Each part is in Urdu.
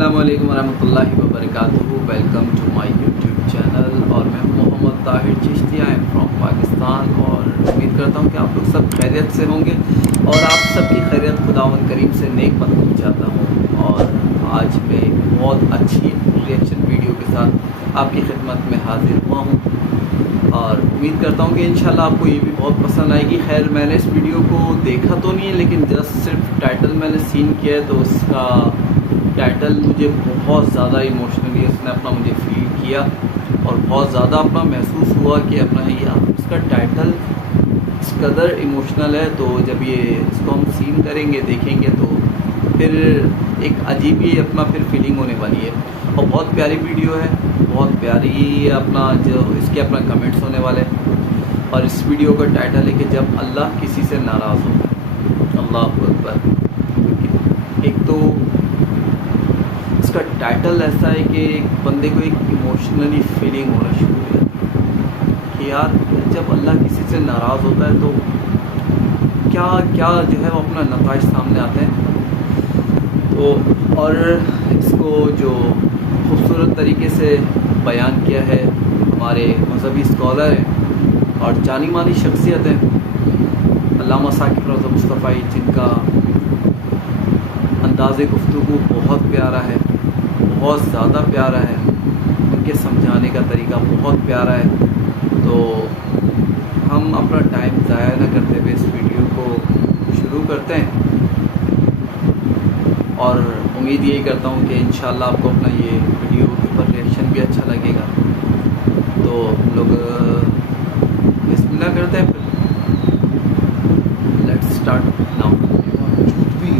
السلام علیکم ورحمۃ اللہ وبرکاتہ. Welcome to my YouTube channel. اور میں ہوں Muhammad Tahir Chishti. I am from Pakistan. اور امید کرتا ہوں کہ آپ لوگ سب خیریت سے ہوں گے اور آپ سب کی خیریت خداوند کریم سے نیک مطلوب چاہتا ہوں. اور آج میں بہت اچھی ریئیکشن ویڈیو کے ساتھ آپ کی خدمت میں حاضر ہوا ہوں اور امید کرتا ہوں کہ انشاءاللہ آپ کو یہ بھی بہت پسند آئے گی. خیر میں نے اس ویڈیو کو دیکھا تو نہیں ہے لیکن جسٹ صرف ٹائٹل میں نے سین کیا ہے تو اس کا ٹائٹل مجھے بہت زیادہ ایموشنلی اس نے اپنا مجھے فیل کیا اور بہت زیادہ اپنا محسوس ہوا کہ اپنا یہ اس کا ٹائٹل اس قدر ایموشنل ہے. تو جب یہ اس کو ہم سین کریں گے دیکھیں گے تو پھر ایک عجیب ہی اپنا پھر فیلنگ ہونے والی ہے. اور بہت پیاری ویڈیو ہے, بہت پیاری اپنا جو اس کے اپنا کمنٹس ہونے والے. اور اس ویڈیو کا ٹائٹل ہے کہ جب اللہ کسی سے ناراض ہوتا ہے. اللہ اکبر. ایک تو اس کا ٹائٹل ایسا ہے کہ ایک بندے کو ایک ایموشنلی فیلنگ ہونا شروع ہو جاتی ہے کہ یار جب اللہ کسی سے ناراض ہوتا ہے تو کیا کیا جو ہے وہ اپنا نتائج سامنے آتے ہیں. تو اور اس کو جو خوبصورت طریقے سے بیان کیا ہے ہمارے مذہبی اسکالر ہیں اور جانی مانی شخصیت ہیں علامہ ثاقب رضا مصطفی, جن کا انداز گفتگو بہت پیارا ہے, بہت زیادہ پیارا ہے. ان کے سمجھانے کا طریقہ بہت پیارا ہے. تو ہم اپنا ٹائم ضائع نہ کرتے ہوئے اس ویڈیو کو شروع کرتے ہیں اور امید یہی کرتا ہوں کہ انشاءاللہ آپ کو اپنا یہ ویڈیو کے اوپر ریئیکشن بھی اچھا لگے گا. تو ہم لوگ بسم اللہ کرتے ہیں. Let's start now.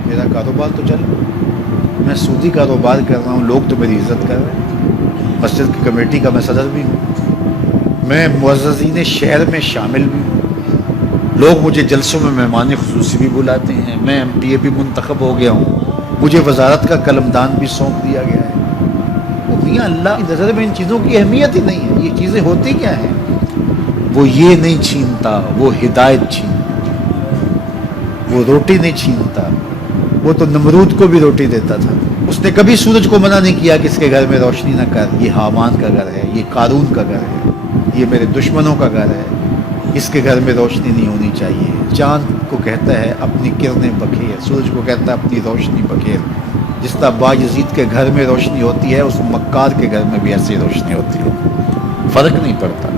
میرا کاروبار تو چل, میں سودی کاروبار کر رہا ہوں, لوگ تو میری عزت کر رہے ہیں. مسجد کی کمیٹی کا میں صدر بھی ہوں, میں معززین شہر میں شامل بھی ہوں. لوگ مجھے جلسوں میں مہمان خصوصی بھی بلاتے ہیں. میں ایم پی اے بھی منتخب ہو گیا ہوں, مجھے وزارت کا قلمدان بھی سونپ دیا گیا ہے. میاں اللہ کی نظر میں ان چیزوں کی اہمیت ہی نہیں ہے. یہ چیزیں ہوتی کیا ہیں؟ وہ یہ نہیں چھینتا, وہ ہدایت چھینتا. وہ روٹی نہیں چھینتا, وہ تو نمرود کو بھی روٹی دیتا تھا. اس نے کبھی سورج کو منع نہیں کیا کہ اس کے گھر میں روشنی نہ کر. یہ حامان کا گھر ہے, یہ قارون کا گھر ہے, یہ میرے دشمنوں کا گھر ہے, اس کے گھر میں روشنی نہیں ہونی چاہیے. چاند کو کہتا ہے اپنی کرنیں بکھیر, سورج کو کہتا ہے اپنی روشنی بکھیر. جس طرح باجزید کے گھر میں روشنی ہوتی ہے اس مکار کے گھر میں بھی ایسی روشنی ہوتی ہے. فرق نہیں پڑتا.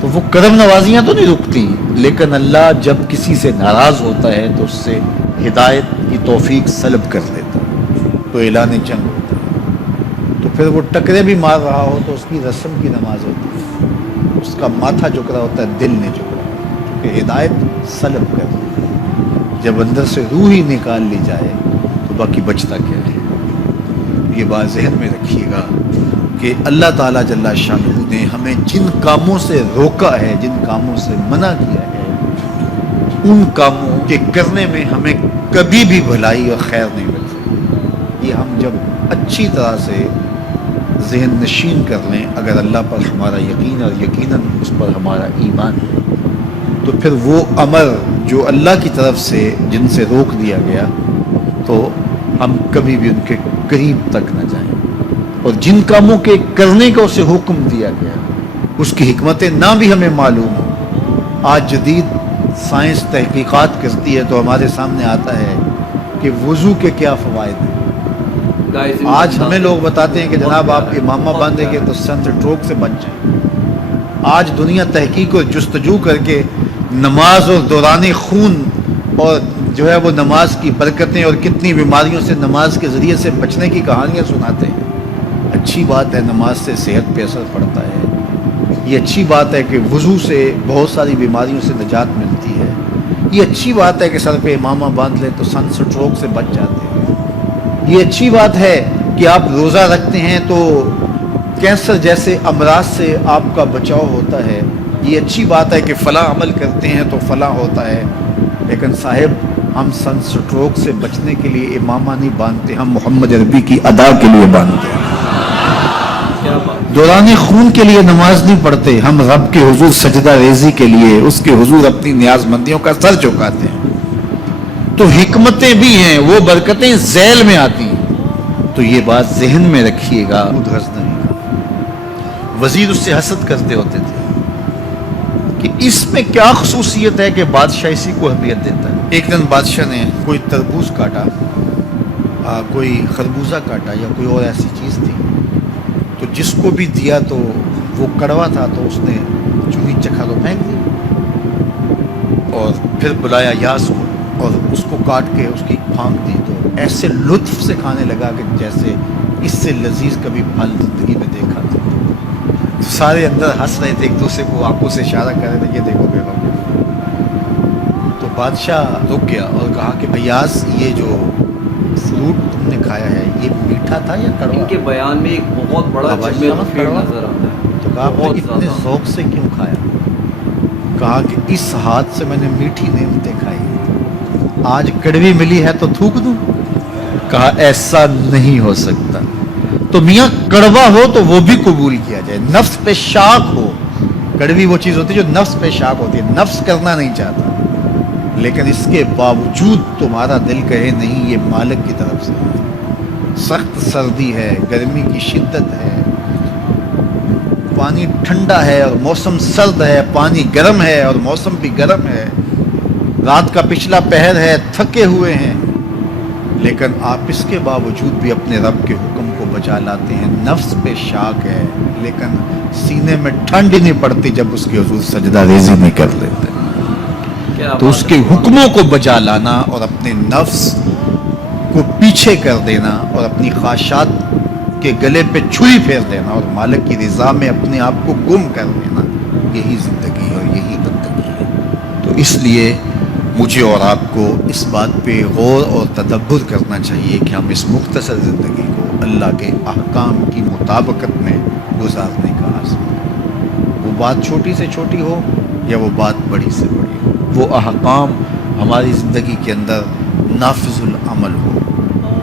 تو وہ کرم نوازیاں تو نہیں رکتی, لیکن اللہ جب کسی سے ناراض ہوتا ہے تو اس سے ہدایت کی توفیق سلب کر لیتا ہے, تو اعلان جنگ ہوتا ہے. تو پھر وہ ٹکرے بھی مار رہا ہو تو اس کی رسم کی نماز ہوتی ہے, اس کا ماتھا جھک رہا ہوتا ہے, دل نہیں جھک رہا, کیونکہ ہدایت سلب کر لی. جب اندر سے روح ہی نکال لی جائے تو باقی بچتا کیا ہے. یہ بات ذہن میں رکھیے گا کہ اللہ تعالیٰ جل شانہ نے ہمیں جن کاموں سے روکا ہے, جن کاموں سے منع کیا ہے, ان کاموں کے کرنے میں ہمیں کبھی بھی بھلائی اور خیر نہیں مل سکتی. یہ ہم جب اچھی طرح سے ذہن نشین کر لیں, اگر اللہ پر ہمارا یقین اور یقیناً اس پر ہمارا ایمان ہے, تو پھر وہ امر جو اللہ کی طرف سے جن سے روک دیا گیا تو ہم کبھی بھی ان کے قریب تک نہ جائیں. اور جن کاموں کے کرنے کا اسے حکم دیا گیا اس کی حکمتیں نہ بھی ہمیں معلوم ہوں. آج جدید سائنس تحقیقات کرتی ہے تو ہمارے سامنے آتا ہے کہ وضو کے کیا فوائد ہیں. آج ہمیں لوگ بتاتے ہیں کہ جناب آپ امامہ باندھیں گے تو سن سٹروک سے بچ جائیں. آج دنیا تحقیق اور جستجو کر کے نماز اور دوران خون اور جو ہے وہ نماز کی برکتیں اور کتنی بیماریوں سے نماز کے ذریعے سے بچنے کی کہانیاں سناتے ہیں. اچھی بات ہے, نماز سے صحت پہ اثر پڑتا ہے. یہ اچھی بات ہے کہ وضو سے بہت ساری بیماریوں سے نجات ملتی ہے. یہ اچھی بات ہے کہ سر پہ امامہ باندھ لیں تو سن سٹروک سے بچ جاتے ہیں. یہ اچھی بات ہے کہ آپ روزہ رکھتے ہیں تو کینسر جیسے امراض سے آپ کا بچاؤ ہوتا ہے. یہ اچھی بات ہے کہ فلاں عمل کرتے ہیں تو فلاں ہوتا ہے. لیکن صاحب ہم سن سٹروک سے بچنے کے لیے امامہ نہیں باندھتے, ہم محمد عربی کی ادا کے لیے باندھتے ہیں. دوران خون کے لیے نماز نہیں پڑھتے, ہم رب کے حضور سجدہ ریزی کے لیے اس کے حضور اپنی نیاز مندیوں کا سر جھکاتے ہیں. تو حکمتیں بھی ہیں, وہ برکتیں ذیل میں آتی ہیں. تو یہ بات ذہن میں رکھیے گا، غزنوی کا وزیر اس سے حسد کرتے ہوتے تھے کہ اس میں کیا خصوصیت ہے کہ بادشاہ اسی کو اہمیت دیتا ہے۔ ایک دن بادشاہ نے کوئی تربوز کاٹا، کوئی خربوزہ کاٹا یا کوئی اور ایسی چیز تھی، تو جس کو بھی دیا تو وہ کڑوا تھا، تو اس نے چوری چکھا تو پھینک دی، اور پھر بلایا یاس کو اور اس کو کاٹ کے اس کی پھانک دی، تو ایسے لطف سے کھانے لگا کہ جیسے اس سے لذیذ کبھی پھل زندگی میں دیکھا تھا۔ تو سارے اندر ہنس رہے تھے، ایک دوسرے کو آنکھوں سے اشارہ کر رہے تھے، یہ دیکھو دیکھو۔ تو بادشاہ رک گیا اور کہا کہ بیاس یہ جو فروٹ تم نے کھایا ہے یہ میٹھا تھا یا کڑوا؟ ان کے بیان میں ایک بہت بڑا جمع خفیہ نظر آتا ہے۔ تو کہا آپ نے اتنے ذوق سے کیوں کھایا؟ کہا کہ اس ہاتھ سے میں نے میٹھی نعمتیں کھائی، آج کڑوی ملی ہے تو تھوک دوں؟ کہا ایسا نہیں ہو سکتا، تو میاں کڑوا ہو تو وہ بھی قبول کیا جائے، نفس پہ شاک ہو۔ کڑوی وہ چیز ہوتی ہے جو نفس پہ شاک ہوتی ہے، نفس کرنا نہیں چاہتا، لیکن اس کے باوجود تمہارا دل کہے نہیں، یہ مالک کی طرف سے ہے۔ سخت سردی ہے، گرمی کی شدت ہے، پانی ٹھنڈا ہے اور موسم سرد ہے، پانی گرم ہے اور موسم بھی گرم ہے، رات کا پچھلا پہر ہے، تھکے ہوئے ہیں، لیکن آپ اس کے باوجود بھی اپنے رب کے حکم کو بجا لاتے ہیں۔ نفس پہ شاک ہے، لیکن سینے میں ٹھنڈ ہی نہیں پڑتی جب اس کے حضور سجدہ ریزی نہیں کر لیتے۔ تو اس کے حکموں کو بجا لانا اور اپنے نفس کو پیچھے کر دینا اور اپنی خواہشات کے گلے پہ چھری پھیر دینا اور مالک کی رضا میں اپنے آپ کو گم کر دینا، یہی زندگی اور یہی بندگی ہے۔ تو اس لیے مجھے اور آپ کو اس بات پہ غور اور تدبر کرنا چاہیے کہ ہم اس مختصر زندگی کو اللہ کے احکام کی مطابقت میں گزارنے کا عزم کریں، وہ بات چھوٹی سے چھوٹی ہو یا وہ بات بڑی سے بڑی ہو، وہ احکام ہماری زندگی کے اندر نافذ العمل ہو۔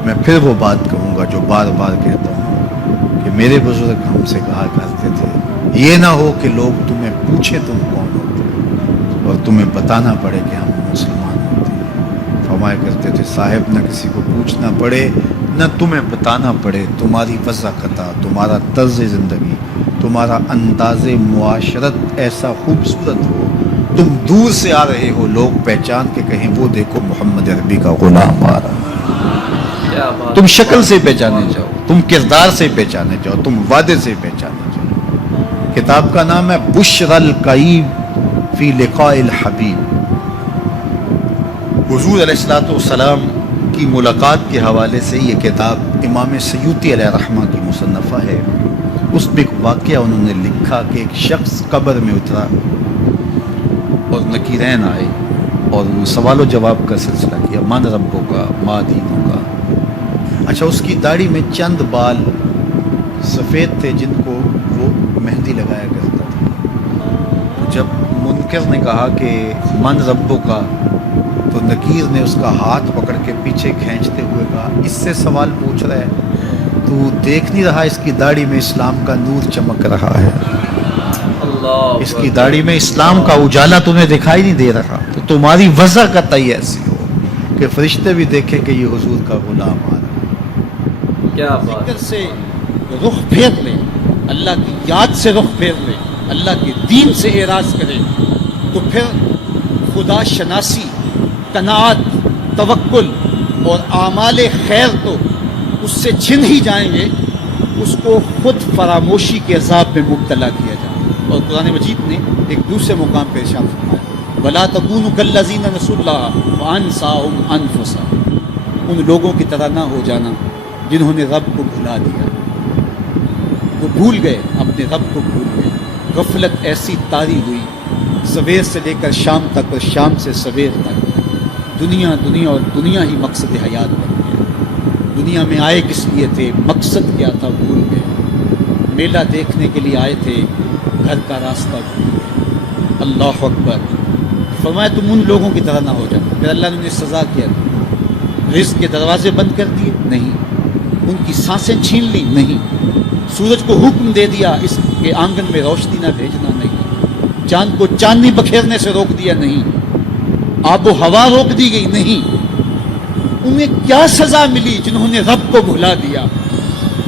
میں پھر وہ بات کہوں گا جو بار بار کہتا ہوں کہ میرے بزرگ ہم سے کہا کرتے تھے، یہ نہ ہو کہ لوگ تمہیں پوچھیں تم کون ہوتے اور تمہیں بتانا پڑے کہ ہم مسلمان ہوتے ہیں۔ فرمایا کرتے تھے صاحب نہ کسی کو پوچھنا پڑے نہ تمہیں بتانا پڑے، تمہاری وضاحت، تمہارا طرز زندگی، تمہارا انداز معاشرت ایسا خوبصورت ہو، تم دور سے آ رہے ہو، لوگ پہچان کے کہیں وہ دیکھو محمد عربی کا غلام آ رہا۔ تم شکل سے پہچانے جاؤ، تم کردار سے پہچانے جاؤ، تم وعدے سے پہچانے جاؤ۔ کتاب کا نام ہے بشر القیب فی لقاء الحبیب۔ حضور علیہ الصلوۃ والسلام کی ملاقات کے حوالے سے یہ کتاب امام سیوطی علیہ رحمہ کی مصنفہ ہے۔ اس میں ایک واقعہ انہوں نے لکھا کہ ایک شخص قبر میں اترا اور نکیرین آئے اور سوال و جواب کا سلسلہ کیا، من ربوں کا، ما دینوں کا۔ اچھا، اس کی داڑھی میں چند بال سفید تھے جن کو وہ مہندی لگایا کرتا تھا۔ جب منکر نے کہا کہ من ربوں کا، تو نکیر نے اس کا ہاتھ پکڑ کے پیچھے کھینچتے ہوئے کہا اس سے سوال پوچھ رہا ہے، تو دیکھ نہیں رہا اس کی داڑھی میں اسلام کا نور چمک رہا ہے؟ اس کی داڑھی میں اسلام کا اجالا تمہیں دکھائی نہیں دے رہا؟ تو تمہاری وضع کا تئی ایسی ہو کہ فرشتے بھی دیکھیں کہ یہ حضور کا غلام آ رہا ہے۔ کیا بات ذکر سے رخ پھیر لے، اللہ کی یاد سے رخ پھیر لے، اللہ کے دین سے اعراض کرے، تو پھر خدا شناسی، قناعت، توکل اور اعمال خیر تو اس سے چھن ہی جائیں گے، اس کو خود فراموشی کے عذاب میں مبتلا کیا جائے۔ اور قرآن مجید نے ایک دوسرے مقام پہ ارشاد فرمایا، وَلَا تَكُونُوا كَالَّذِينَ نَسُوا اللَّهَ وَأَنسَاهُمْ أَنفُسَهُمْ، ان لوگوں کی طرح نہ ہو جانا جنہوں نے رب کو بھلا دیا، وہ بھول گئے، اپنے رب کو بھول گئے۔ غفلت ایسی طاری ہوئی، سویر سے لے کر شام تک اور شام سے سویر تک دنیا دنیا اور دنیا ہی مقصد حیات بن گیا۔ دنیا میں آئے کس لیے تھے، مقصد کیا تھا، بھول گئے۔ میلہ دیکھنے کے لیے آئے تھے، گھر کا راستہ بھول گئے۔ اللہ اکبر۔ فرمایا تم ان لوگوں کی طرح نہ ہو جانا۔ پھر اللہ نے انہیں سزا کیا، رزق کے دروازے بند کر دیے؟ نہیں۔ ان کی سانسیں چھین لی؟ نہیں۔ سورج کو حکم دے دیا اس کے آنگن میں روشنی نہ بھیجنا؟ نہیں۔ چاند کو چاندنی بکھیرنے سے روک دیا؟ نہیں۔ آب و ہوا روک دی گئی؟ نہیں۔ انہیں کیا سزا ملی جنہوں نے رب کو بھلا دیا؟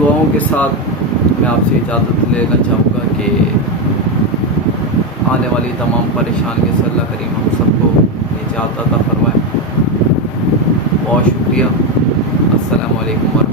دعاؤں کے ساتھ میں آپ سے اجازت لینا چاہوں گا کہ آنے والی تمام پریشانیوں سے اللہ کریم ہم سب کو نجات عطا فرمائے. بہت شکریہ. السلام علیکم ورحمۃ اللہ.